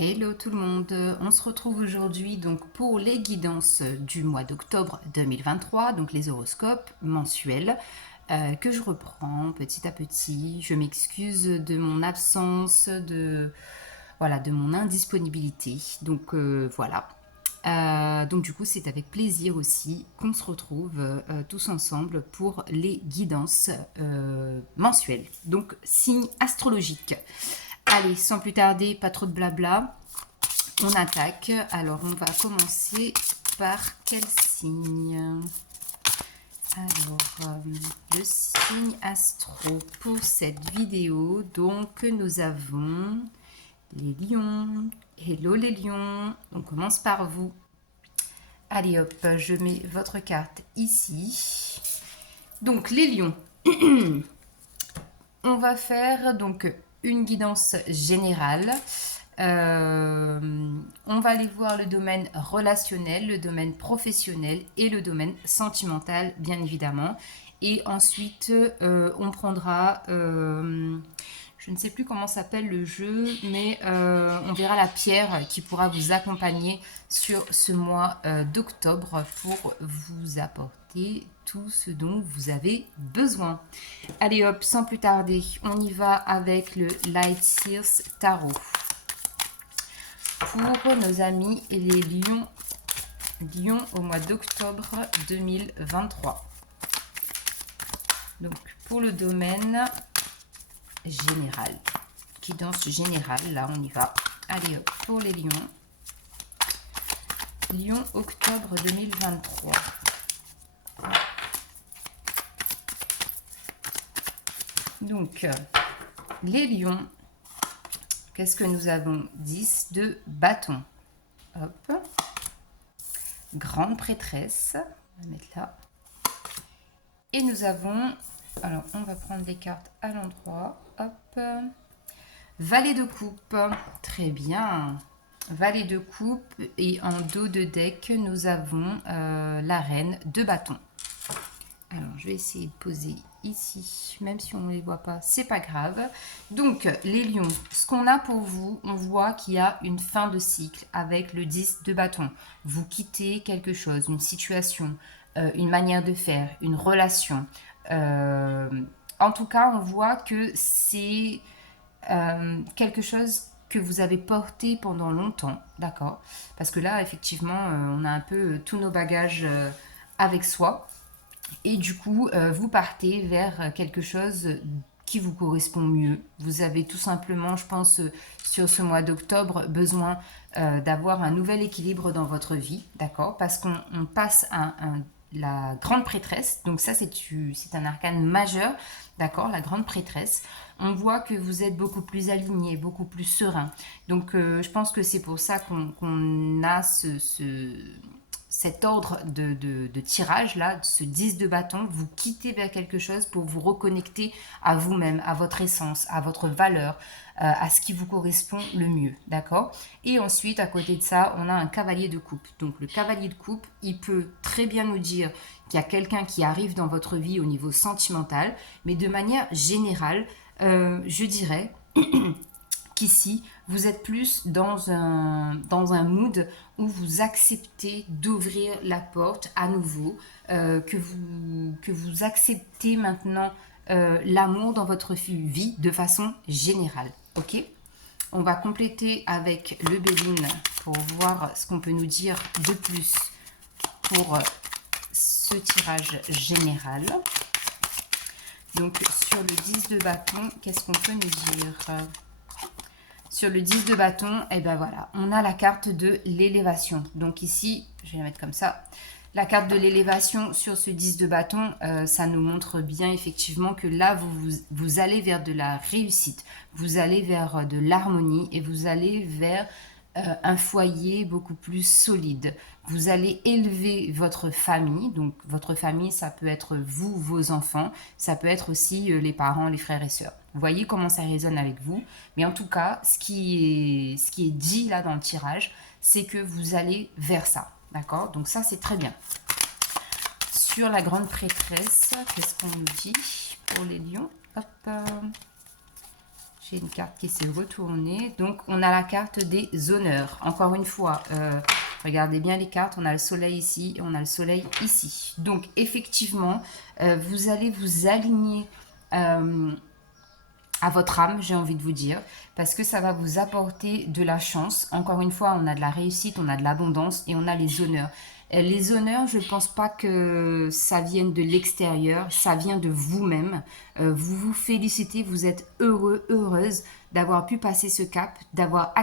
Hello tout le monde, on se retrouve aujourd'hui donc pour les guidances du mois d'octobre 2023, donc les horoscopes mensuels que je reprends petit à petit. Je m'excuse de mon absence, de mon indisponibilité. Donc voilà. Donc du coup c'est avec plaisir aussi qu'on se retrouve tous ensemble pour les guidances mensuelles. Donc signe astrologique. Allez, sans plus tarder, pas trop de blabla, on attaque. Alors, on va commencer par quel signe? Alors, le signe astro pour cette vidéo. Donc, nous avons les lions. Hello les lions. On commence par vous. Allez hop, je mets votre carte ici. Donc, les lions. On va faire donc une guidance générale. On va aller voir le domaine relationnel, le domaine professionnel et le domaine sentimental, bien évidemment. Et ensuite, on prendra, je ne sais plus comment s'appelle le jeu, mais on verra la pierre qui pourra vous accompagner sur ce mois d'octobre pour vous apporter tout ce dont vous avez besoin. Allez hop, sans plus tarder, on y va avec le Light Seals Tarot. Pour nos amis et les lions au mois d'octobre 2023. Donc pour le domaine général, guidance générale, là on y va. Allez hop, pour les lions. Lion octobre 2023. Donc les lions, qu'est-ce que nous avons? 10 de bâton. Hop. Grande prêtresse. On va mettre là. Et nous avons... Alors, on va prendre les cartes à l'endroit. Hop. Valet de coupe. Très bien. Valet de coupe. Et en dos de deck, nous avons la reine de bâton. Alors, je vais essayer de poser ici, même si on ne les voit pas, c'est pas grave. Donc, les lions, ce qu'on a pour vous, on voit qu'il y a une fin de cycle avec le 10 de bâton. Vous quittez quelque chose, une situation, une manière de faire, une relation. En tout cas, on voit que c'est quelque chose que vous avez porté pendant longtemps, d'accord? Parce que là, effectivement, on a un peu tous nos bagages avec soi. Et du coup, vous partez vers quelque chose qui vous correspond mieux. Vous avez tout simplement, je pense, sur ce mois d'octobre, besoin d'avoir un nouvel équilibre dans votre vie, d'accord? Parce qu'on passe à la grande prêtresse, donc ça c'est un arcane majeur, d'accord? La grande prêtresse. On voit que vous êtes beaucoup plus aligné, beaucoup plus serein. Donc je pense que c'est pour ça qu'on a cet ordre de tirage là, ce 10 de bâton, vous quittez vers quelque chose pour vous reconnecter à vous-même, à votre essence, à votre valeur, à ce qui vous correspond le mieux, d'accord? Et ensuite, à côté de ça, on a un cavalier de coupe. Donc le cavalier de coupe, il peut très bien nous dire qu'il y a quelqu'un qui arrive dans votre vie au niveau sentimental, mais de manière générale, je dirais qu'ici, vous êtes plus dans un mood où vous acceptez d'ouvrir la porte à nouveau, que vous acceptez maintenant l'amour dans votre vie de façon générale. Ok? On va compléter avec le Béline pour voir ce qu'on peut nous dire de plus pour ce tirage général. Donc sur le 10 de bâton, qu'est-ce qu'on peut nous dire? Sur le 10 de bâton, et ben voilà, on a la carte de l'élévation. Donc ici, je vais la mettre comme ça. La carte de l'élévation sur ce 10 de bâton, ça nous montre bien effectivement que là, vous allez vers de la réussite. Vous allez vers de l'harmonie et vous allez vers un foyer beaucoup plus solide. Vous allez élever votre famille. Donc votre famille, ça peut être vous, vos enfants. Ça peut être aussi les parents, les frères et sœurs. Vous voyez comment ça résonne avec vous. Mais en tout cas, ce qui est dit là dans le tirage, c'est que vous allez vers ça. D'accord? Donc ça, c'est très bien. Sur la grande prêtresse, qu'est-ce qu'on nous dit pour les lions? Hop. J'ai une carte qui s'est retournée. Donc, on a la carte des honneurs. Encore une fois, regardez bien les cartes. On a le soleil ici et on a le soleil ici. Donc, effectivement, vous allez vous aligner à votre âme, j'ai envie de vous dire, parce que ça va vous apporter de la chance. Encore une fois, on a de la réussite, on a de l'abondance et on a les honneurs. Les honneurs, je ne pense pas que ça vienne de l'extérieur, ça vient de vous-même. Vous vous félicitez, vous êtes heureux, heureuse d'avoir pu passer ce cap, d'avoir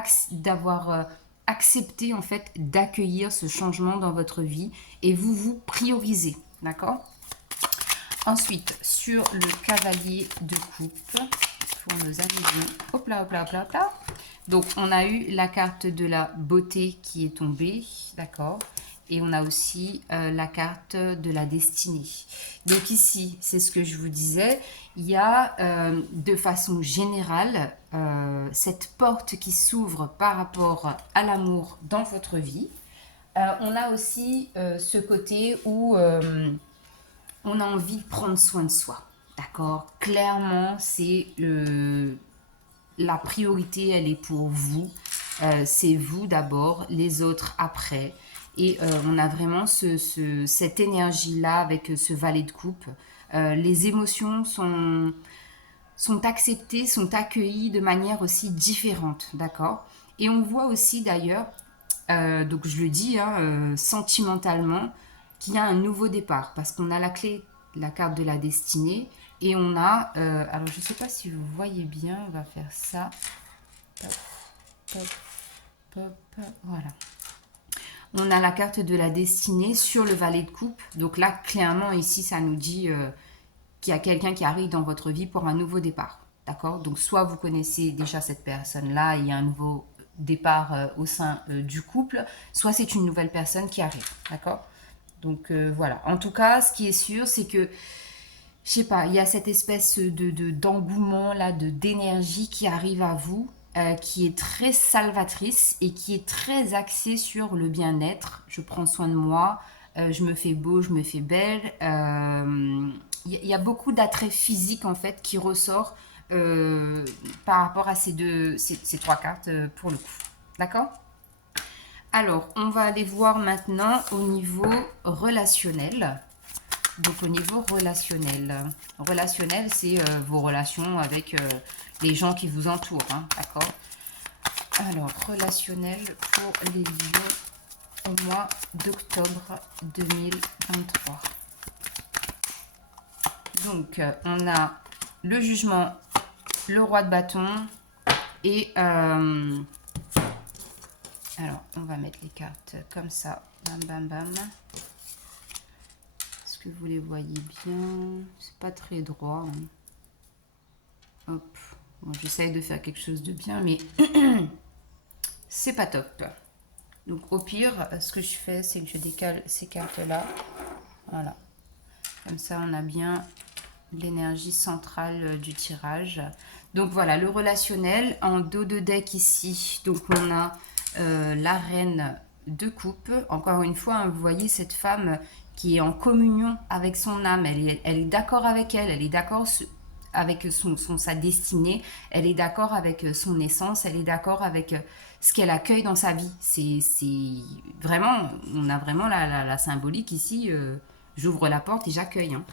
accepté en fait d'accueillir ce changement dans votre vie et vous vous priorisez, d'accord? Ensuite, sur le cavalier de coupe, pour nos amis, hop là, hop là, hop là, hop là. Donc, on a eu la carte de la beauté qui est tombée, d'accord? Et on a aussi la carte de la destinée. Donc ici, c'est ce que je vous disais, il y a de façon générale cette porte qui s'ouvre par rapport à l'amour dans votre vie. On a aussi ce côté où on a envie de prendre soin de soi, d'accord? Clairement, c'est la priorité, elle est pour vous. C'est vous d'abord, les autres après. Et on a vraiment cette énergie-là avec ce valet de coupe. Les émotions sont acceptées, sont accueillies de manière aussi différente, d'accord? Et on voit aussi d'ailleurs, donc je le dis, sentimentalement, qu'il y a un nouveau départ. Parce qu'on a la clé, la carte de la destinée. Et on a, alors je ne sais pas si vous voyez bien, on va faire ça. Pop, pop, pop, voilà. On a la carte de la destinée sur le valet de coupe. Donc là, clairement, ici, ça nous dit qu'il y a quelqu'un qui arrive dans votre vie pour un nouveau départ. D'accord? Donc, soit vous connaissez déjà cette personne-là et il y a un nouveau départ au sein du couple, soit c'est une nouvelle personne qui arrive. D'accord? Donc, voilà. En tout cas, ce qui est sûr, c'est que, je sais pas, il y a cette espèce d'engouement, là, d'énergie qui arrive à vous. Qui est très salvatrice et qui est très axée sur le bien-être. Je prends soin de moi, je me fais beau, je me fais belle. Il y a beaucoup d'attrait physique en fait qui ressort par rapport à ces trois cartes pour le coup. D'accord? Alors, on va aller voir maintenant au niveau relationnel. Donc au niveau relationnel, c'est vos relations avec les gens qui vous entourent, hein, d'accord? Alors, relationnel pour les lions au mois d'octobre 2023. Donc, on a le jugement, le roi de bâton et... alors, on va mettre les cartes comme ça, bam, bam, bam. Que vous les voyez bien, c'est pas très droit, hein. Hop, bon, j'essaye de faire quelque chose de bien, mais c'est pas top. Donc au pire, ce que je fais, c'est que je décale ces cartes là, voilà, comme ça on a bien l'énergie centrale du tirage. Donc voilà, le relationnel en dos de deck ici, donc on a la reine de coupe. Encore une fois, hein, vous voyez cette femme qui est en communion avec son âme, elle est d'accord avec elle est d'accord avec sa destinée, elle est d'accord avec son essence, elle est d'accord avec ce qu'elle accueille dans sa vie. C'est vraiment, on a vraiment la symbolique ici, j'ouvre la porte et j'accueille. Hein.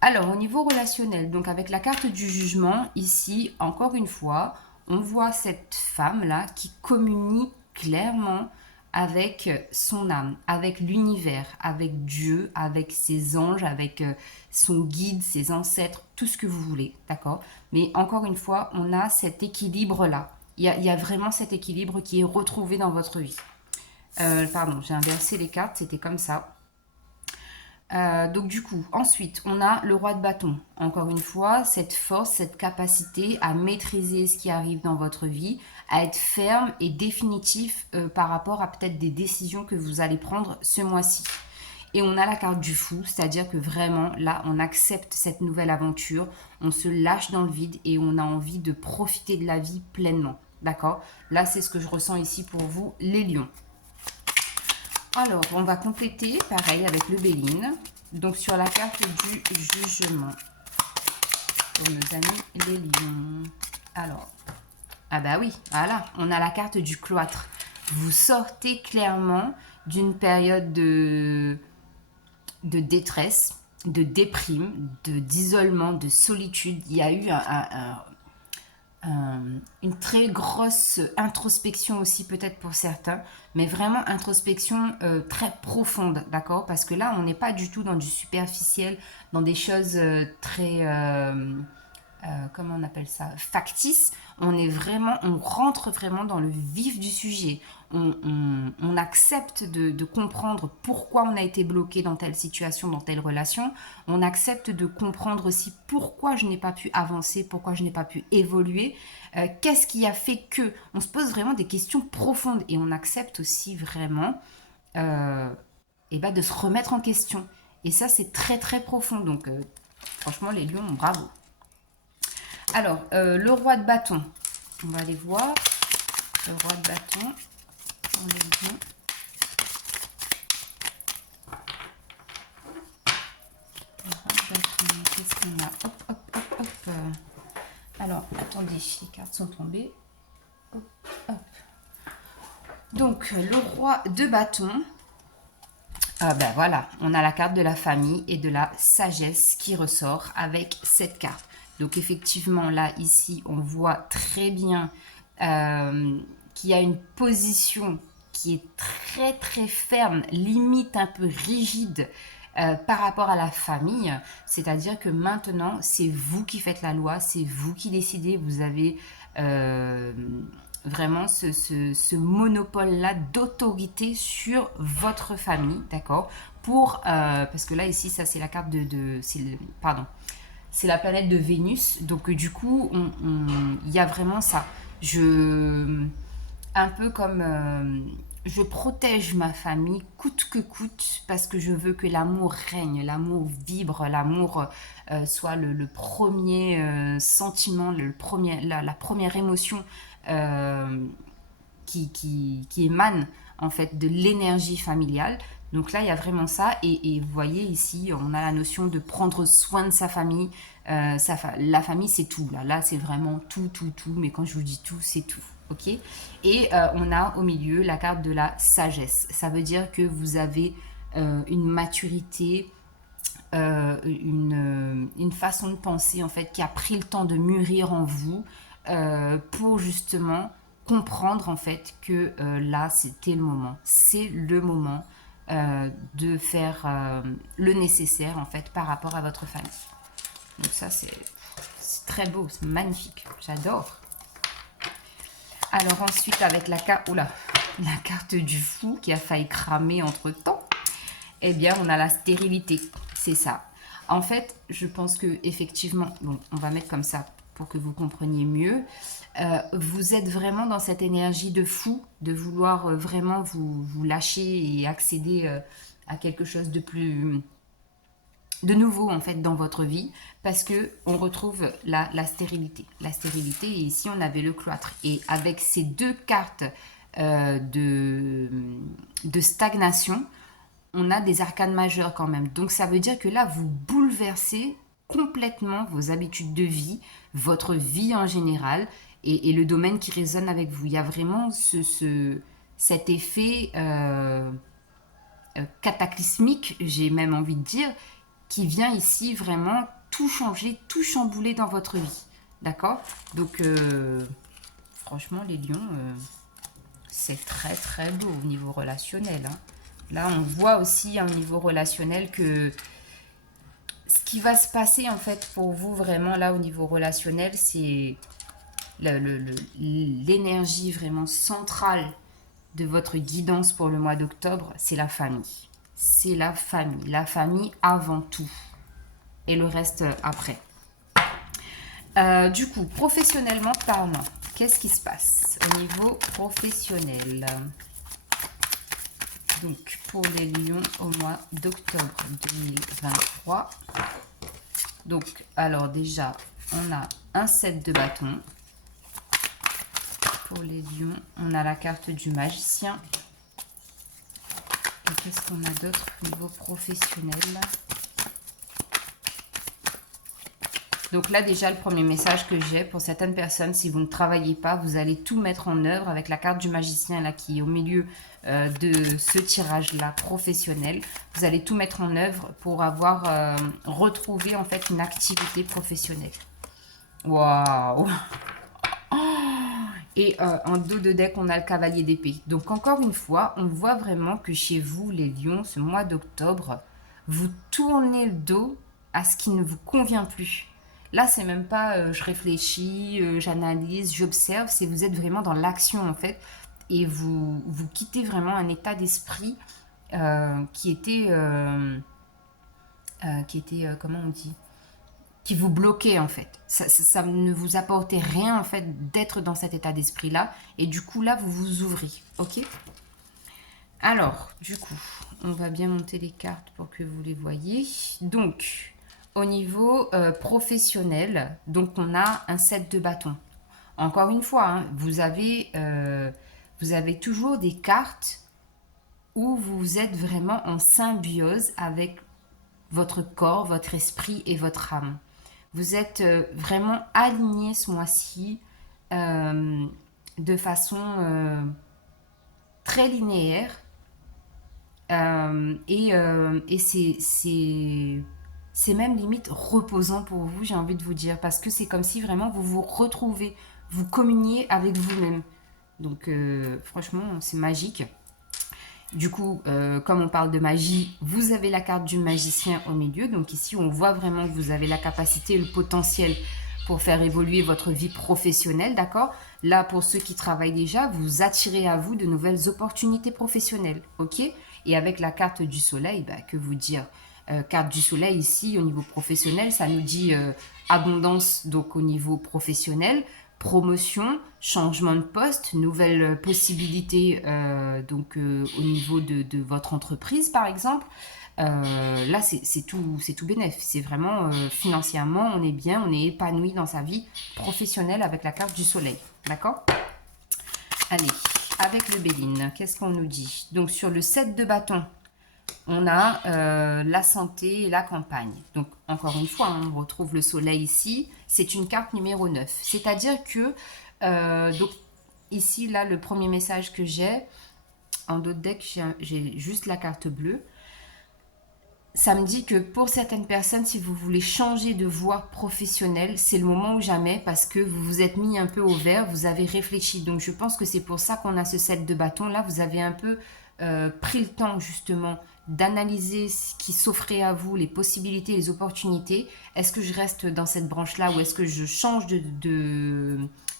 Alors, au niveau relationnel, donc avec la carte du jugement, ici, encore une fois, on voit cette femme-là qui communie clairement avec son âme, avec l'univers, avec Dieu, avec ses anges, avec son guide, ses ancêtres, tout ce que vous voulez, d'accord? Mais encore une fois, on a cet équilibre-là. Il y a vraiment cet équilibre qui est retrouvé dans votre vie. Pardon, j'ai inversé les cartes, c'était comme ça. Donc du coup, ensuite, on a le roi de bâton. Encore une fois, cette force, cette capacité à maîtriser ce qui arrive dans votre vie, à être ferme et définitif par rapport à peut-être des décisions que vous allez prendre ce mois-ci. Et on a la carte du fou, c'est-à-dire que vraiment, là, on accepte cette nouvelle aventure, on se lâche dans le vide et on a envie de profiter de la vie pleinement. D'accord? Là, c'est ce que je ressens ici pour vous, les lions. Alors, on va compléter, pareil, avec le Béline. Donc, sur la carte du jugement. Pour nos amis les lions. Alors, ah bah oui, voilà, on a la carte du cloître. Vous sortez clairement d'une période de détresse, de déprime, d'isolement, de solitude. Il y a eu une très grosse introspection aussi peut-être pour certains, mais vraiment introspection très profonde, d'accord? Parce que là, on n'est pas du tout dans du superficiel, dans des choses très... comment on appelle ça, factice. On rentre vraiment dans le vif du sujet. On accepte de comprendre pourquoi on a été bloqué dans telle situation, dans telle relation. On accepte de comprendre aussi pourquoi je n'ai pas pu avancer, pourquoi je n'ai pas pu évoluer. Qu'est-ce qui a fait que... On se pose vraiment des questions profondes et on accepte aussi vraiment de se remettre en question. Et ça, c'est très très profond. Donc, franchement, les lions, bravo. Alors, le roi de bâton. On va aller voir. Le roi de bâton. On les lions. Le roi de bâton. Qu'est-ce qu'on a? Hop, hop, hop, hop. Alors, attendez, les cartes sont tombées. Hop, hop. Donc, le roi de bâton. Ah ben voilà, on a la carte de la famille et de la sagesse qui ressort avec cette carte. Donc effectivement, là, ici, on voit très bien qu'il y a une position qui est très très ferme, limite un peu rigide par rapport à la famille. C'est-à-dire que maintenant, c'est vous qui faites la loi, c'est vous qui décidez, vous avez... vraiment ce monopole-là d'autorité sur votre famille, d'accord? Parce que là, ici, ça, c'est la carte pardon. C'est la planète de Vénus. Donc, du coup, il y a vraiment ça. Un peu comme... je protège ma famille coûte que coûte parce que je veux que l'amour règne, l'amour vibre, l'amour soit le premier sentiment, la première émotion qui émane en fait de l'énergie familiale. Donc là, il y a vraiment ça. Et vous voyez ici, on a la notion de prendre soin de sa famille. La famille, c'est tout. Là c'est vraiment tout, tout, tout. Mais quand je vous dis tout, c'est tout. Ok? Et on a au milieu la carte de la sagesse. Ça veut dire que vous avez une maturité, une façon de penser en fait qui a pris le temps de mûrir en vous pour justement comprendre en fait que là c'était le moment. C'est le moment de faire le nécessaire en fait par rapport à votre famille. Donc ça c'est très beau, c'est magnifique, j'adore. Alors ensuite avec la carte du fou qui a failli cramer entre temps, eh bien on a la stérilité, c'est ça. En fait, je pense que effectivement, bon, on va mettre comme ça pour que vous compreniez mieux. Vous êtes vraiment dans cette énergie de fou, de vouloir vraiment vous lâcher et accéder à quelque chose de nouveau en fait dans votre vie, parce que on retrouve la stérilité. La stérilité, et ici on avait le cloître. Et avec ces deux cartes de stagnation, on a des arcanes majeures quand même. Donc ça veut dire que là, vous bouleversez complètement vos habitudes de vie, votre vie en général, et le domaine qui résonne avec vous. Il y a vraiment cet effet cataclysmique, j'ai même envie de dire, qui vient ici vraiment tout changer, tout chambouler dans votre vie. D'accord? Donc, franchement, les lions, c'est très très beau au niveau relationnel. Hein. Là, on voit aussi au niveau relationnel que ce qui va se passer en fait pour vous vraiment là au niveau relationnel, c'est l'énergie vraiment centrale de votre guidance pour le mois d'octobre, c'est la famille. C'est la famille avant tout et le reste après. Du coup, professionnellement parlant, qu'est-ce qui se passe au niveau professionnel ? Donc, pour les lions au mois d'octobre 2023. Donc, alors déjà, on a un 7 de bâton. Pour les lions, on a la carte du magicien. Et qu'est-ce qu'on a d'autre au niveau professionnel ? Donc là, déjà, le premier message que j'ai pour certaines personnes, si vous ne travaillez pas, vous allez tout mettre en œuvre avec la carte du magicien là qui est au milieu de ce tirage-là professionnel. Vous allez tout mettre en œuvre pour avoir retrouvé en fait une activité professionnelle. Waouh! Et en dos de deck, on a le cavalier d'épée. Donc encore une fois, on voit vraiment que chez vous, les lions, ce mois d'octobre, vous tournez le dos à ce qui ne vous convient plus. Là, c'est même pas je réfléchis, j'analyse, j'observe, c'est vous êtes vraiment dans l'action en fait. Et vous quittez vraiment un état d'esprit qui était, comment on dit, qui vous bloquait en fait. Ça ne vous apportait rien en fait d'être dans cet état d'esprit-là. Et du coup, là, vous vous ouvrez. Ok? Alors, du coup, on va bien monter les cartes pour que vous les voyez. Donc, au niveau professionnel, donc on a un set de bâtons. Encore une fois, hein, vous avez toujours des cartes où vous êtes vraiment en symbiose avec votre corps, votre esprit et votre âme. Vous êtes vraiment aligné ce mois-ci de façon très linéaire et c'est même limite reposant pour vous, j'ai envie de vous dire, parce que c'est comme si vraiment vous vous retrouvez, vous communiez avec vous-même. Donc franchement, c'est magique. Du coup, comme on parle de magie, vous avez la carte du magicien au milieu. Donc ici, on voit vraiment que vous avez la capacité et le potentiel pour faire évoluer votre vie professionnelle, d'accord? Là, pour ceux qui travaillent déjà, vous attirez à vous de nouvelles opportunités professionnelles, ok? Et avec la carte du soleil, bah, que vous dire? Carte du soleil ici, au niveau professionnel, ça nous dit abondance, donc au niveau professionnel, promotion, changement de poste, nouvelles possibilités au niveau de votre entreprise par exemple. Là c'est tout bénef. C'est vraiment financièrement on est bien, on est épanoui dans sa vie professionnelle avec la carte du soleil. D'accord? Allez, avec le Béline, qu'est-ce qu'on nous dit? Donc sur le 7 de bâton, on a la santé et la campagne. Donc, encore une fois, hein, on retrouve le soleil ici. C'est une carte numéro 9. C'est-à-dire que, donc, ici, là, le premier message que j'ai, en d'autres decks, j'ai juste la carte bleue. Ça me dit que pour certaines personnes, si vous voulez changer de voie professionnelle, c'est le moment ou jamais parce que vous vous êtes mis un peu au vert, vous avez réfléchi. Donc je pense que c'est pour ça qu'on a ce set de bâtons. Là, vous avez un peu pris le temps justement d'analyser ce qui s'offrait à vous, les possibilités, les opportunités. Est-ce que je reste dans cette branche-là ou est-ce que je change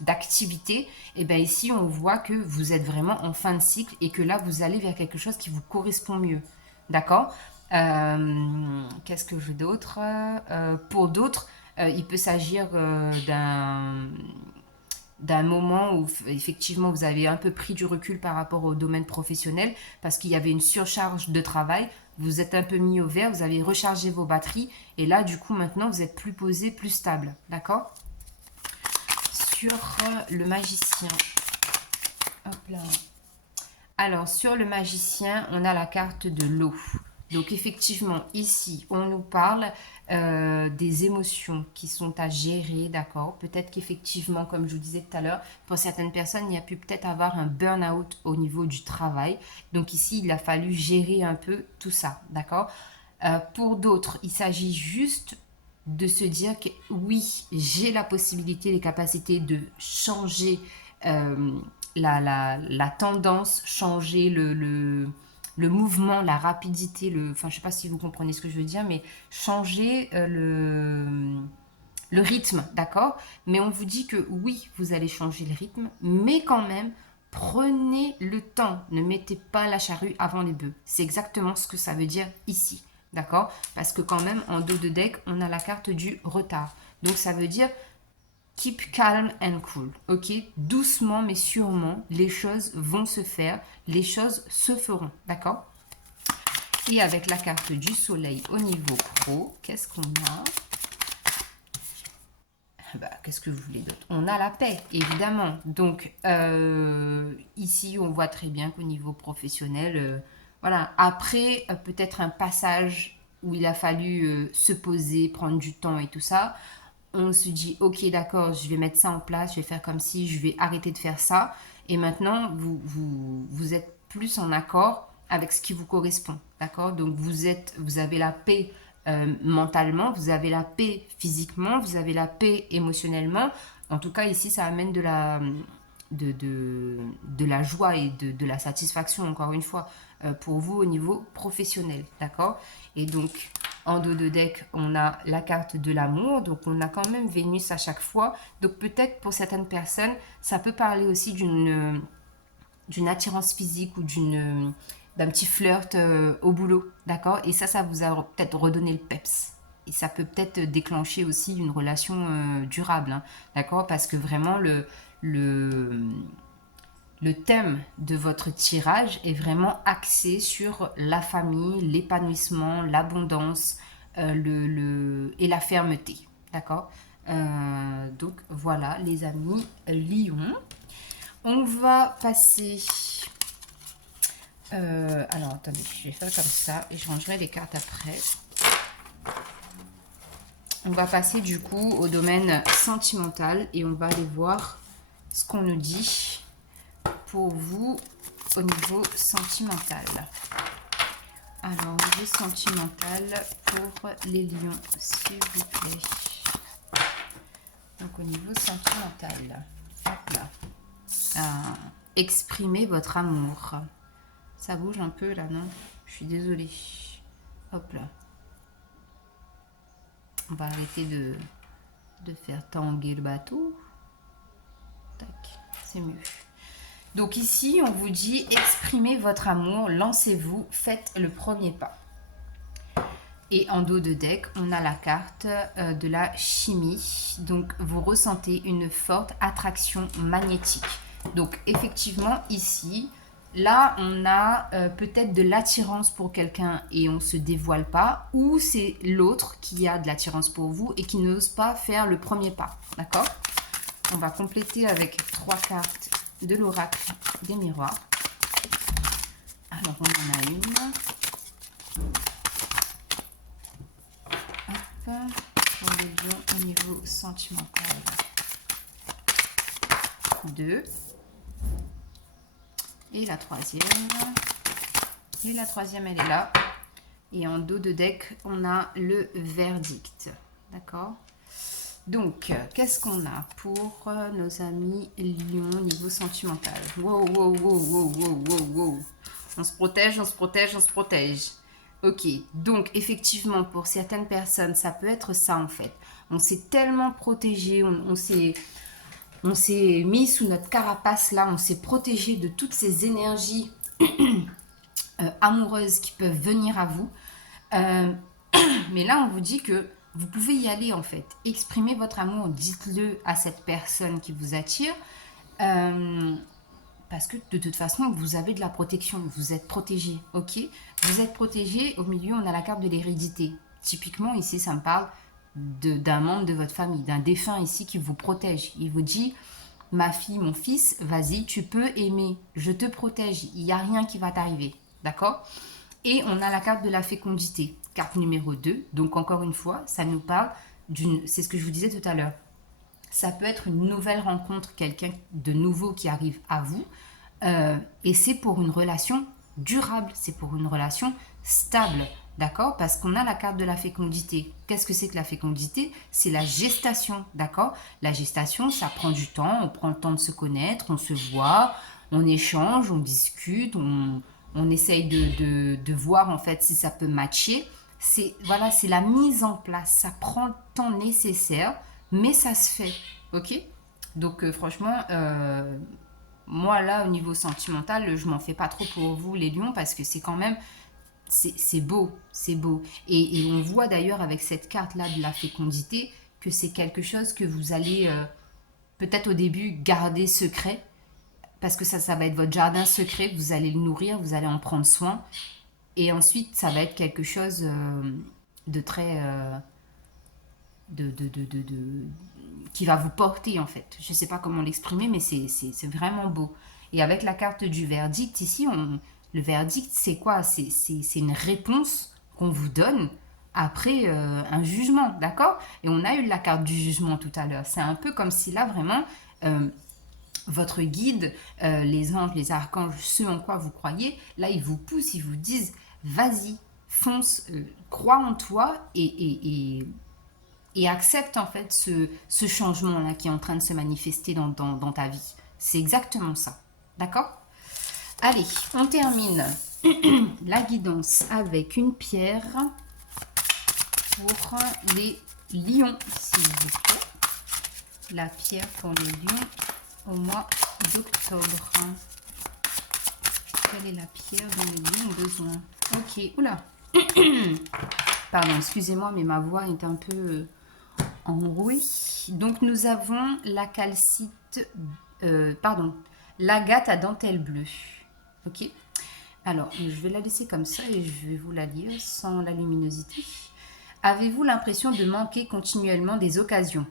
d'activité? Et bien ici, on voit que vous êtes vraiment en fin de cycle et que là, vous allez vers quelque chose qui vous correspond mieux. D'accord? Qu'est-ce que je veux d'autre? Pour d'autres, il peut s'agir d'un moment où effectivement vous avez un peu pris du recul par rapport au domaine professionnel parce qu'il y avait une surcharge de travail, vous êtes un peu mis au vert, vous avez rechargé vos batteries et là du coup maintenant vous êtes plus posé, plus stable, d'accord? Sur le magicien, hop là. Alors sur le magicien, on a la carte de l'eau. Donc effectivement, ici, on nous parle des émotions qui sont à gérer, d'accord? Peut-être qu'effectivement, comme je vous disais tout à l'heure, pour certaines personnes, il y a pu peut-être avoir un burn-out au niveau du travail. Donc ici, il a fallu gérer un peu tout ça, d'accord? Pour d'autres, il s'agit juste de se dire que oui, j'ai la possibilité, les capacités de changer la tendance, changer le mouvement, la rapidité, enfin je sais pas si vous comprenez ce que je veux dire, mais changer le rythme, d'accord? Mais on vous dit que oui, vous allez changer le rythme, mais quand même, prenez le temps, ne mettez pas la charrue avant les bœufs. C'est exactement ce que ça veut dire ici, d'accord? Parce que quand même, en dos de deck, on a la carte du retard. Donc ça veut dire keep calm and cool, ok? Doucement mais sûrement, les choses vont se faire, les choses se feront, d'accord? Et avec la carte du soleil au niveau pro, qu'est-ce qu'on a? Bah, qu'est-ce que vous voulez d'autre? On a la paix, évidemment. Donc, ici, on voit très bien qu'au niveau professionnel, voilà. Après, peut-être un passage où il a fallu se poser, prendre du temps et tout ça. on se dit, ok, d'accord, je vais mettre ça en place, je vais faire comme si, je vais arrêter de faire ça. Et maintenant, vous êtes plus en accord avec ce qui vous correspond, d'accord? Donc, vous avez la paix mentalement, vous avez la paix physiquement, vous avez la paix émotionnellement. En tout cas, ici, ça amène de la joie et de la satisfaction, encore une fois, pour vous au niveau professionnel, d'accord? Et donc, en dos de deck, on a la carte de l'amour, donc on a quand même Vénus à chaque fois. Donc peut-être pour certaines personnes, ça peut parler aussi d'une attirance physique ou d'un petit flirt au boulot, d'accord? Et ça vous a peut-être redonné le peps. Et ça peut peut-être déclencher aussi une relation durable, hein, d'accord? Parce que vraiment, le, le thème de votre tirage est vraiment axé sur la famille, l'épanouissement, l'abondance et la fermeté. D'accord? Donc voilà les amis, Lion. On va passer... alors attendez, je vais faire comme ça et je rangerai les cartes après. On va passer du coup au domaine sentimental et on va aller voir ce qu'on nous dit pour vous au niveau sentimental. Alors, au niveau sentimental pour les lions, s'il vous plaît. Donc, au niveau sentimental, hop là. Exprimez votre amour. Ça bouge un peu là, non? Je suis désolée. Hop là. On va arrêter de faire tanguer le bateau. Tac, c'est mieux. Donc ici, on vous dit exprimez votre amour, lancez-vous, faites le premier pas. Et en dos de deck, on a la carte de la chimie. Donc vous ressentez une forte attraction magnétique. Donc effectivement, ici, là, on a peut-être de l'attirance pour quelqu'un et on ne se dévoile pas. Ou c'est l'autre qui a de l'attirance pour vous et qui n'ose pas faire le premier pas. D'accord? On va compléter avec 3 cartes de l'oracle des miroirs. Alors, on en a une. Hop, pour les lions au niveau sentimental. 2. Et la troisième. Et la troisième, elle est là. Et en dos de deck, on a le verdict. D'accord? Donc, qu'est-ce qu'on a pour nos amis lions niveau sentimental? Wow, wow, wow, wow, wow, wow, wow. On se protège, on se protège, on se protège. Ok, donc effectivement, pour certaines personnes, ça peut être ça en fait. On s'est tellement protégé, on s'est mis sous notre carapace là, on s'est protégé de toutes ces énergies amoureuses qui peuvent venir à vous. Mais là, on vous dit que vous pouvez y aller en fait. Exprimez votre amour, dites-le à cette personne qui vous attire. Parce que de toute façon, vous avez de la protection, vous êtes protégé, ok? Vous êtes protégé, au milieu, on a la carte de l'hérédité. Typiquement, ici, ça me parle d'un membre de votre famille, d'un défunt ici qui vous protège. Il vous dit, ma fille, mon fils, vas-y, tu peux aimer, je te protège, il n'y a rien qui va t'arriver, d'accord? Et on a la carte de la fécondité, carte numéro 2. Donc encore une fois, ça nous parle c'est ce que je vous disais tout à l'heure. Ça peut être une nouvelle rencontre, quelqu'un de nouveau qui arrive à vous. Et c'est pour une relation durable, c'est pour une relation stable. D'accord? Parce qu'on a la carte de la fécondité. Qu'est-ce que c'est que la fécondité? C'est la gestation, d'accord? La gestation, ça prend du temps, on prend le temps de se connaître, on se voit, on échange, on discute, on essaye de voir en fait si ça peut matcher. Voilà, c'est la mise en place. Ça prend le temps nécessaire, mais ça se fait. Ok? Donc franchement, moi là, au niveau sentimental, je m'en fais pas trop pour vous les lions parce que c'est quand même, c'est beau, c'est beau. Et on voit d'ailleurs avec cette carte-là de la fécondité que c'est quelque chose que vous allez peut-être au début garder secret parce que ça va être votre jardin secret, vous allez le nourrir, vous allez en prendre soin. Et ensuite, ça va être quelque chose de très... qui va vous porter en fait. Je ne sais pas comment l'exprimer, mais c'est vraiment beau. Et avec la carte du verdict, ici, le verdict, c'est quoi? C'est une réponse qu'on vous donne après un jugement, d'accord? Et on a eu la carte du jugement tout à l'heure. C'est un peu comme si là, vraiment, votre guide, les anges, les archanges, ceux en quoi vous croyez, là, ils vous poussent, ils vous disent, vas-y, fonce, crois en toi et accepte en fait ce changement-là qui est en train de se manifester dans ta vie. C'est exactement ça. D'accord? Allez, on termine la guidance avec une pierre pour les lions, s'il vous plaît. La pierre pour les lions au mois d'octobre. Quelle est la pierre dont les lions ont besoin? Ok, oula. Pardon, excusez-moi, mais ma voix est un peu enrouée. Donc, nous avons la calcite, l'agate à dentelle bleue. Ok. Alors, je vais la laisser comme ça et je vais vous la lire sans la luminosité. Avez-vous l'impression de manquer continuellement des occasions?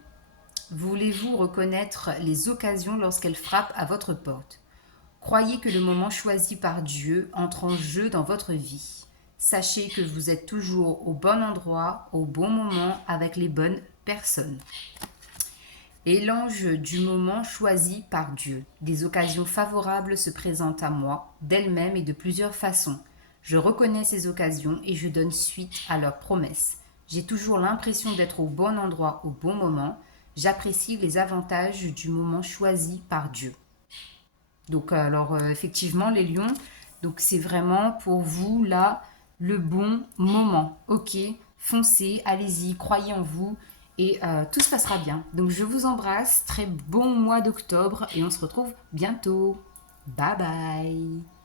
Voulez-vous reconnaître les occasions lorsqu'elles frappent à votre porte? Croyez que le moment choisi par Dieu entre en jeu dans votre vie. Sachez que vous êtes toujours au bon endroit, au bon moment, avec les bonnes personnes. Et l'ange du moment choisi par Dieu. Des occasions favorables se présentent à moi, d'elles-mêmes et de plusieurs façons. Je reconnais ces occasions et je donne suite à leurs promesses. J'ai toujours l'impression d'être au bon endroit au bon moment. J'apprécie les avantages du moment choisi par Dieu. Donc, alors, effectivement, les lions, donc c'est vraiment pour vous, là, le bon moment. Ok, foncez, allez-y, croyez en vous et tout se passera bien. Donc, je vous embrasse, très bon mois d'octobre et on se retrouve bientôt. Bye bye.